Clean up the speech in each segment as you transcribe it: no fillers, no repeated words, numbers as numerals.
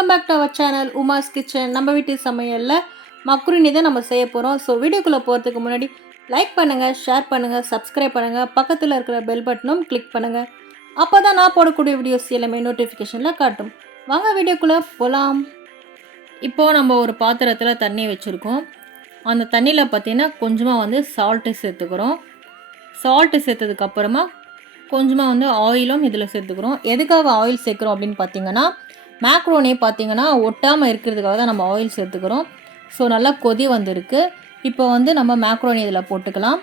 Welcome back to our channel Uma's kitchen. நம்ம வீட்டு சமையலில் மக்ருனி தான் நம்ம செய்ய போகிறோம். ஸோ வீடியோக்குள்ளே போகிறதுக்கு முன்னாடி லைக் பண்ணுங்கள், ஷேர் பண்ணுங்கள், சப்ஸ்கிரைப் பண்ணுங்கள், பக்கத்தில் இருக்கிற பெல் பட்டனும் கிளிக் பண்ணுங்கள். அப்போ தான் நான் போடக்கூடிய வீடியோஸ் எல்லாமே நோட்டிஃபிகேஷனில் காட்டும். வாங்க வீடியோக்குள்ளே போகலாம். இப்போது நம்ம ஒரு பாத்திரத்தில் தண்ணி வச்சுருக்கோம். அந்த தண்ணியில் பார்த்திங்கன்னா கொஞ்சமாக சால்ட்டு சேர்த்துக்கிறோம். சால்ட்டு சேர்த்ததுக்கப்புறமா கொஞ்சமாக ஆயிலும் இதில் சேர்த்துக்கிறோம். எதுக்காக ஆயில் சேர்க்குறோம் அப்படின்னு பார்த்தீங்கன்னா, மேக்ரோனி பார்த்திங்கன்னா ஒட்டாமல் இருக்கிறதுக்காக தான் நம்ம ஆயில் சேர்த்துக்கிறோம். ஸோ நல்லா கொதி வந்திருக்கு. இப்போ நம்ம மேக்ரோனி இதில் போட்டுக்கலாம்.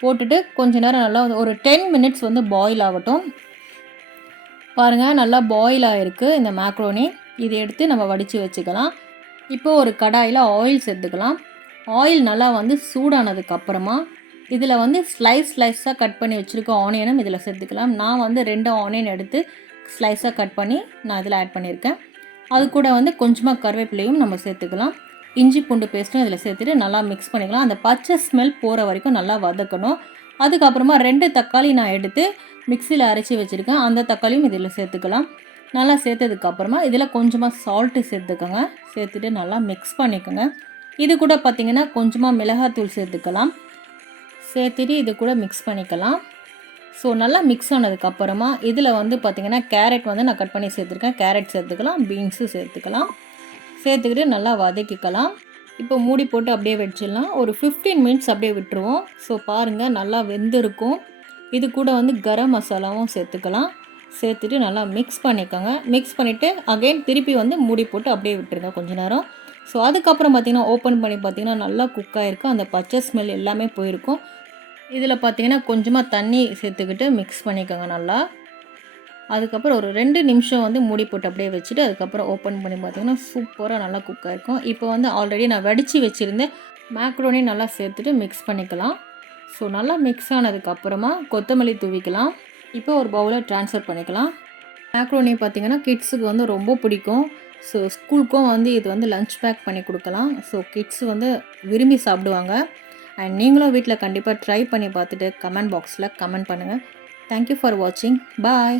போட்டுட்டு கொஞ்ச நேரம் நல்லா ஒரு 10 மினிட்ஸ் பாயில் ஆகட்டும். பாருங்கள், நல்லா பாயில் ஆகிருக்கு இந்த மேக்ரோனி. இதை எடுத்து நம்ம வடித்து வச்சுக்கலாம். இப்போ ஒரு கடாயில் ஆயில் சேர்த்துக்கலாம். ஆயில் நல்லா சூடானதுக்கப்புறமா இதில் ஸ்லைஸாக கட் பண்ணி வச்சுருக்க ஆனியனும் இதில் சேர்த்துக்கலாம். நான் 2 ஆனியன் எடுத்து ஸ்லைஸாக கட் பண்ணி நான் இதில் ஆட் பண்ணியிருக்கேன். அது கூட கொஞ்சமாக கருவேப்பிலையும் நம்ம சேர்த்துக்கலாம். இஞ்சி பூண்டு பேஸ்ட்டும் இதில் சேர்த்துட்டு நல்லா மிக்ஸ் பண்ணிக்கலாம். அந்த பச்சை ஸ்மெல் போகிற வரைக்கும் நல்லா வதக்கணும். அதுக்கப்புறமா 2 தக்காளி நான் எடுத்து மிக்சியில் அரைச்சி வச்சுருக்கேன். அந்த தக்காளியும் இதில் சேர்த்துக்கலாம். நல்லா சேர்த்ததுக்கப்புறமா இதில் கொஞ்சமாக சால்ட்டு சேர்த்துக்கோங்க. சேர்த்துட்டு நல்லா மிக்ஸ் பண்ணிக்கோங்க. இது கூட பார்த்திங்கன்னா கொஞ்சமாக மிளகாத்தூள் சேர்த்துக்கலாம். சேர்த்துட்டு இது கூட மிக்ஸ் பண்ணிக்கலாம். ஸோ நல்லா மிக்ஸ் ஆனதுக்கப்புறமா இதில் பார்த்திங்கன்னா கேரட் நான் கட் பண்ணி சேர்த்துருக்கேன். கேரட் சேர்த்துக்கலாம், பீன்ஸு சேர்த்துக்கலாம். சேர்த்துக்கிட்டு நல்லா வதக்கிக்கலாம். இப்போ மூடி போட்டு அப்படியே வச்சிடலாம். ஒரு 15 மினிட்ஸ் அப்படியே விட்டுருவோம். ஸோ பாருங்கள், நல்லா வெந்திருக்கும். இது கூட கரம் மசாலாவும் சேர்த்துக்கலாம். சேர்த்துட்டு நல்லா மிக்ஸ் பண்ணிக்கோங்க. மிக்ஸ் பண்ணிவிட்டு அகைன் திருப்பி மூடி போட்டு அப்படியே விட்டுருங்க கொஞ்ச நேரம். ஸோ அதுக்கப்புறம் பார்த்திங்கன்னா ஓப்பன் பண்ணி பார்த்திங்கன்னா நல்லா குக் ஆகிருக்கும். அந்த பச்சை ஸ்மெல் எல்லாமே போயிருக்கும். இதில் பார்த்திங்கன்னா கொஞ்சமாக தண்ணி சேர்த்துக்கிட்டு மிக்ஸ் பண்ணிக்கோங்க நல்லா. அதுக்கப்புறம் ஒரு 2 நிமிஷம் மூடி போட்டு அப்படியே வச்சுட்டு அதுக்கப்புறம் ஓப்பன் பண்ணி பார்த்திங்கன்னா சூப்பராக நல்லா குக் ஆகிருக்கும். இப்போ ஆல்ரெடி நான் வடித்து வச்சுருந்தேன் மேக்ரோனி நல்லா சேர்த்துட்டு மிக்ஸ் பண்ணிக்கலாம். ஸோ நல்லா மிக்ஸ் ஆனதுக்கப்புறமா கொத்தமல்லி தூவிக்கலாம். இப்போ ஒரு பவுலில் ட்ரான்ஸ்ஃபர் பண்ணிக்கலாம். மேக்ரோனி பார்த்திங்கன்னா கிட்ஸுக்கு ரொம்ப பிடிக்கும். ஸோ ஸ்கூலுக்கும் இது லஞ்ச் பேக் பண்ணி கொடுக்கலாம். ஸோ கிட்ஸு விரும்பி சாப்பிடுவாங்க. அண்ட் நீங்களும் வீட்டில் கண்டிப்பாக ட்ரை பண்ணி பார்த்துட்டு கமெண்ட் பாக்ஸில் கமெண்ட் பண்ணுங்கள். தேங்க்யூ ஃபார் வாட்சிங். பாய்.